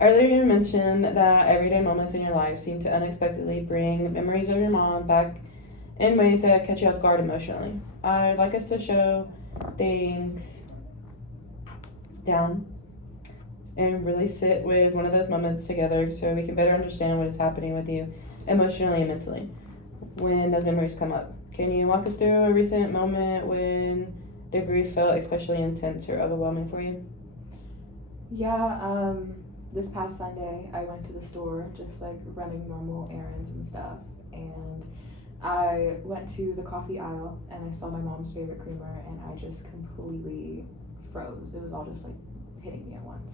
Earlier, you mentioned that everyday moments in your life seem to unexpectedly bring memories of your mom back in ways that catch you off guard emotionally. I'd like us to show things down and really sit with one of those moments together so we can better understand what is happening with you emotionally and mentally when those memories come up. Can you walk us through a recent moment when the grief felt especially intense or overwhelming for you? Yeah, this past Sunday I went to the store just like running normal errands and stuff, and I went to the coffee aisle and I saw my mom's favorite creamer and I just completely froze. It was all just like hitting me at once.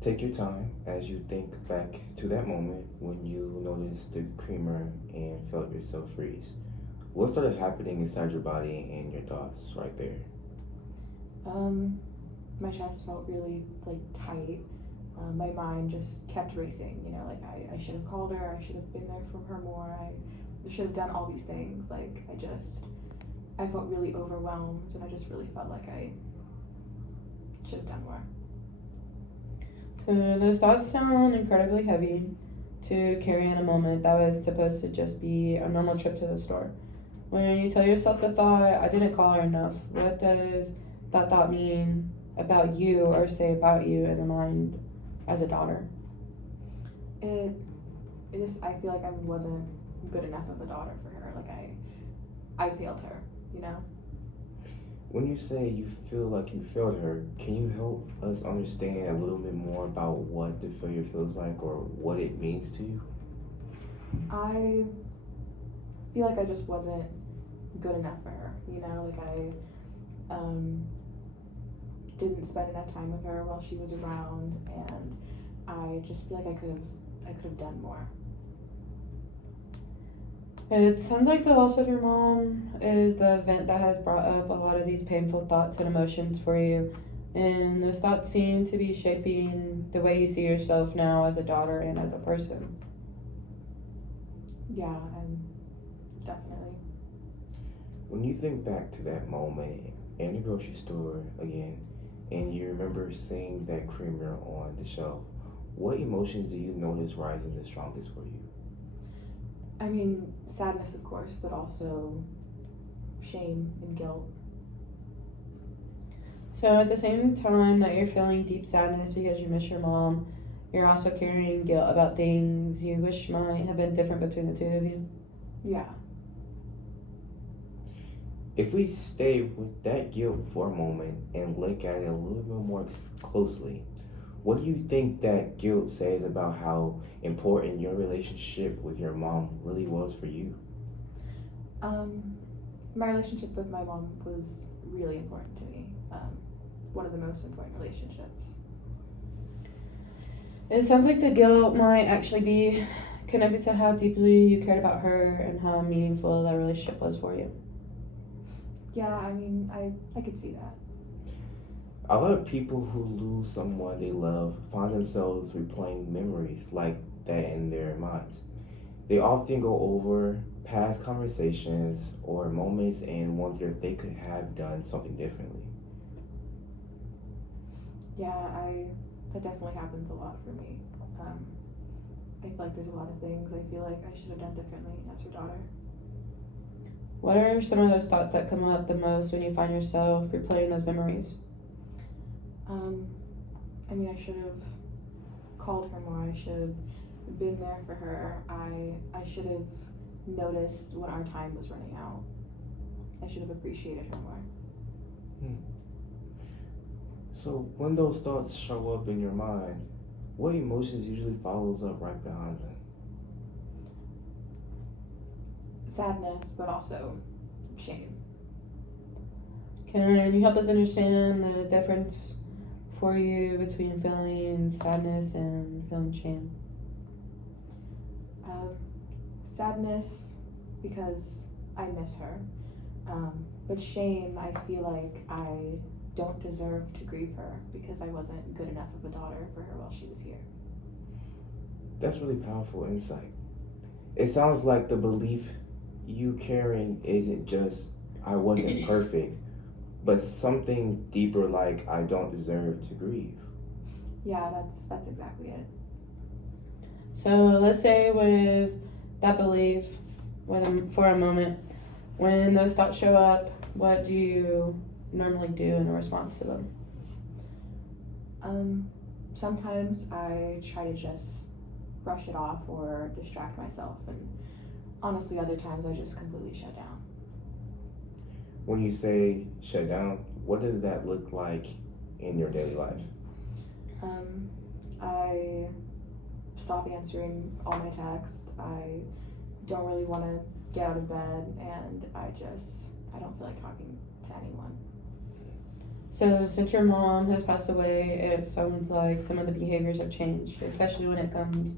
Take your time as you think back to that moment when you noticed the creamer and felt yourself freeze. What started happening inside your body and your thoughts right there? Um, my chest felt really like tight. My mind just kept racing. You know, like I should have called her. I should have been there for her more. I should have done all these things. Like I felt really overwhelmed, and I just really felt like I should have done more. So, those thoughts sound incredibly heavy to carry in a moment that was supposed to just be a normal trip to the store. When you tell yourself the thought, I didn't call her enough, what does that thought mean about you or say about you in the mind as a daughter? It it just I feel like I wasn't good enough of a daughter for her. Like I failed her. You know. When you say you feel like you failed her, can you help us understand a little bit more about what the failure feels like or what it means to you? I feel like I just wasn't good enough for her. You know, like I didn't spend enough time with her while she was around, and I just feel like I could have done more. It sounds like the loss of your mom is the event that has brought up a lot of these painful thoughts and emotions for you. And those thoughts seem to be shaping the way you see yourself now as a daughter and as a person. Yeah, and definitely. When you think back to that moment in the grocery store again, and you remember seeing that creamer on the shelf, what emotions do you notice rising the strongest for you? I mean, sadness, of course, but also shame and guilt. So at the same time that you're feeling deep sadness because you miss your mom, you're also carrying guilt about things you wish might have been different between the two of you. Yeah. If we stay with that guilt for a moment and look at it a little bit more closely, what do you think that guilt says about how important your relationship with your mom really was for you? Um, my relationship with my mom was really important to me. One of the most important relationships. It sounds like the guilt might actually be connected to how deeply you cared about her and how meaningful that relationship was for you. Yeah, I mean, I could see that. A lot of people who lose someone they love find themselves replaying memories like that in their minds. They often go over past conversations or moments and wonder if they could have done something differently. Yeah, I that definitely happens a lot for me. Um, I feel like there's a lot of things I feel like I should have done differently as her daughter. What are some of those thoughts that come up the most when you find yourself replaying those memories? Um, I mean, I should have called her more. I should have been there for her. I should have noticed when our time was running out. I should have appreciated her more. Hmm. So when those thoughts show up in your mind, what emotions usually follows up right behind them? Sadness, but also shame. Can you help us understand the difference for you between feeling sadness and feeling shame? Um, Sadness because I miss her. But shame, I feel like I don't deserve to grieve her because I wasn't good enough of a daughter for her while she was here. That's really powerful insight. It sounds like the belief you carrying isn't just I wasn't perfect, but something deeper like I don't deserve to grieve. Yeah, that's exactly it. So let's say with that belief, for a moment, when those thoughts show up, what do you normally do in response to them? Sometimes I try to just brush it off or distract myself, and honestly, other times I just completely shut down. When you say shut down, what does that look like in your daily life? I stop answering all my texts. I don't really want to get out of bed, and I don't feel like talking to anyone. So since your mom has passed away, it sounds like some of the behaviors have changed, especially when it comes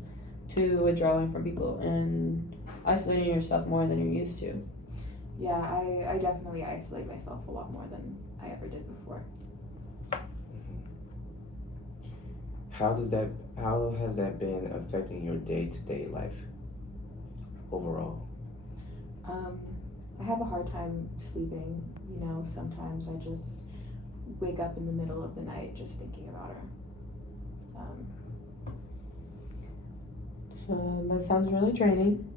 to withdrawing from people and isolating yourself more than you're used to. Yeah, I definitely isolate myself a lot more than I ever did before. How has that been affecting your day-to-day life overall? I have a hard time sleeping. You know, sometimes I just wake up in the middle of the night just thinking about her. Um, So that sounds really draining.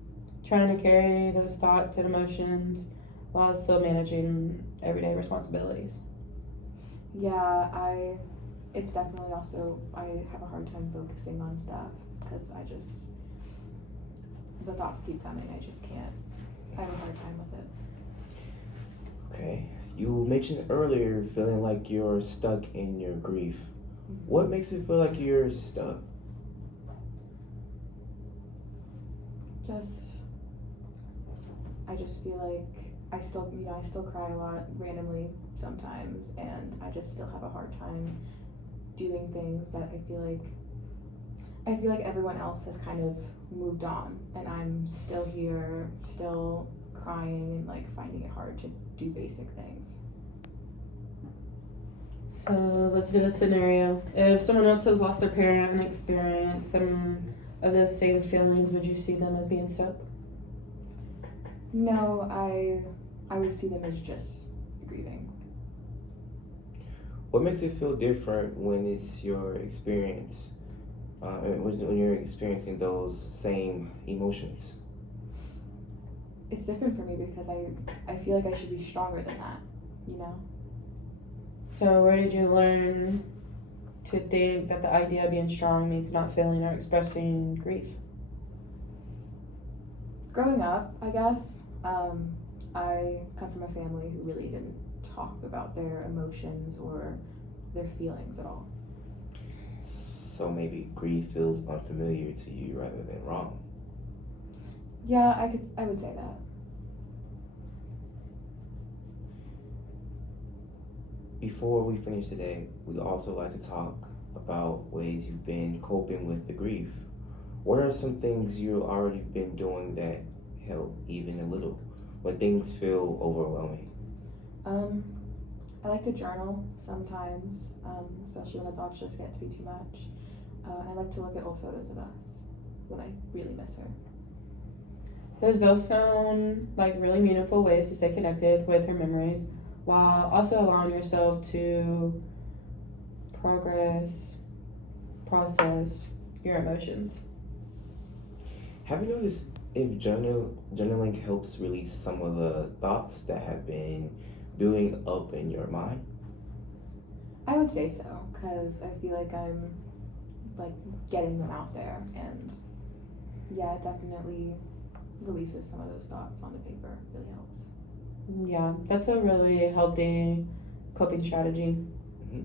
Trying to carry those thoughts and emotions while still managing everyday responsibilities. yeah, it's definitely also, I have a hard time focusing on stuff because the thoughts keep coming. I just can't, I have a hard time with it. Okay. You mentioned earlier feeling like you're stuck in your grief. What makes you feel like you're stuck? I just feel like I still cry a lot randomly sometimes, and I just still have a hard time doing things that I feel like everyone else has kind of moved on, and I'm still here, still crying and like finding it hard to do basic things. So let's do a scenario. If someone else has lost their parent and experienced some of those same feelings, would you see them as being stuck? No, I would see them as just grieving. What makes it feel different when it's your experience, when you're experiencing those same emotions? It's different for me because I feel like I should be stronger than that, you know? So where did you learn to think that the idea of being strong means not feeling or expressing grief? Growing up, I guess, I come from a family who really didn't talk about their emotions or their feelings at all. So maybe grief feels unfamiliar to you rather than wrong. Yeah, I would say that. Before we finish today, we also like to talk about ways you've been coping with the grief. What are some things you've already been doing that help even a little when things feel overwhelming? Um, I like to journal sometimes, especially when the thoughts just get to be too much. I like to look at old photos of us when I really miss her. Those both sound like really meaningful ways to stay connected with her memories while also allowing yourself to process your emotions. Have you noticed if journaling helps release some of the thoughts that have been building up in your mind? I would say so, because I feel like I'm like getting them out there, and yeah, it definitely releases some of those thoughts onto paper. It really helps. Yeah, that's a really healthy coping strategy. hmm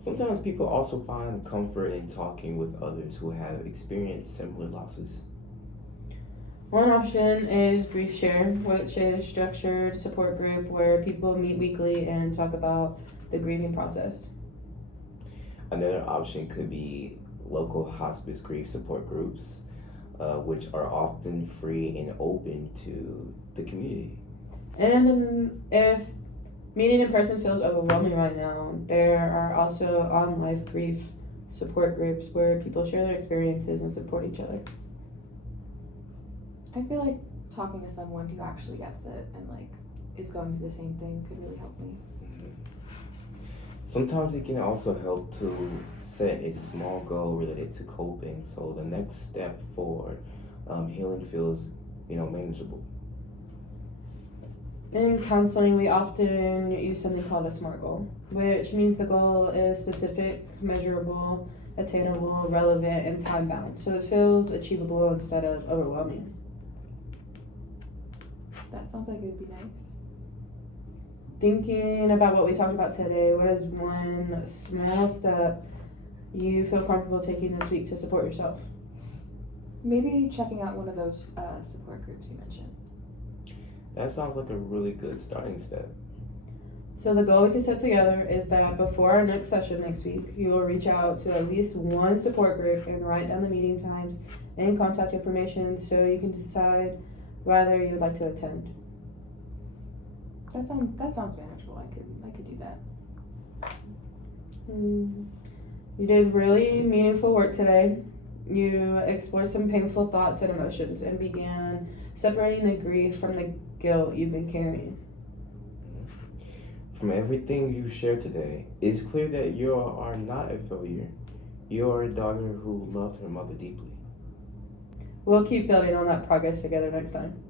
Sometimes people also find comfort in talking with others who have experienced similar losses. One option is Grief Share, which is a structured support group where people meet weekly and talk about the grieving process. Another option could be local hospice grief support groups, which are often free and open to the community. And if meeting in person feels overwhelming right now, there are also online grief support groups where people share their experiences and support each other. I feel like talking to someone who actually gets it and like is going through the same thing could really help me. Mhm. Sometimes it can also help to set a small goal related to coping, so the next step for healing feels, manageable. In counseling, we often use something called a SMART goal, which means the goal is specific, measurable, attainable, relevant, and time bound. So it feels achievable instead of overwhelming. That sounds like it would be nice. Thinking about what we talked about today, what is one small step you feel comfortable taking this week to support yourself? Maybe checking out one of those support groups you mentioned. That sounds like a really good starting step. So the goal we can set together is that before our next session next week, you will reach out to at least one support group and write down the meeting times and contact information so you can decide whether you would like to attend. That sounds manageable. I could do that. You did really meaningful work today. You explored some painful thoughts and emotions and began separating the grief from the guilt you've been carrying. From everything you shared today, it's clear that you are not a failure. You are a daughter who loved her mother deeply. We'll keep building on that progress together next time.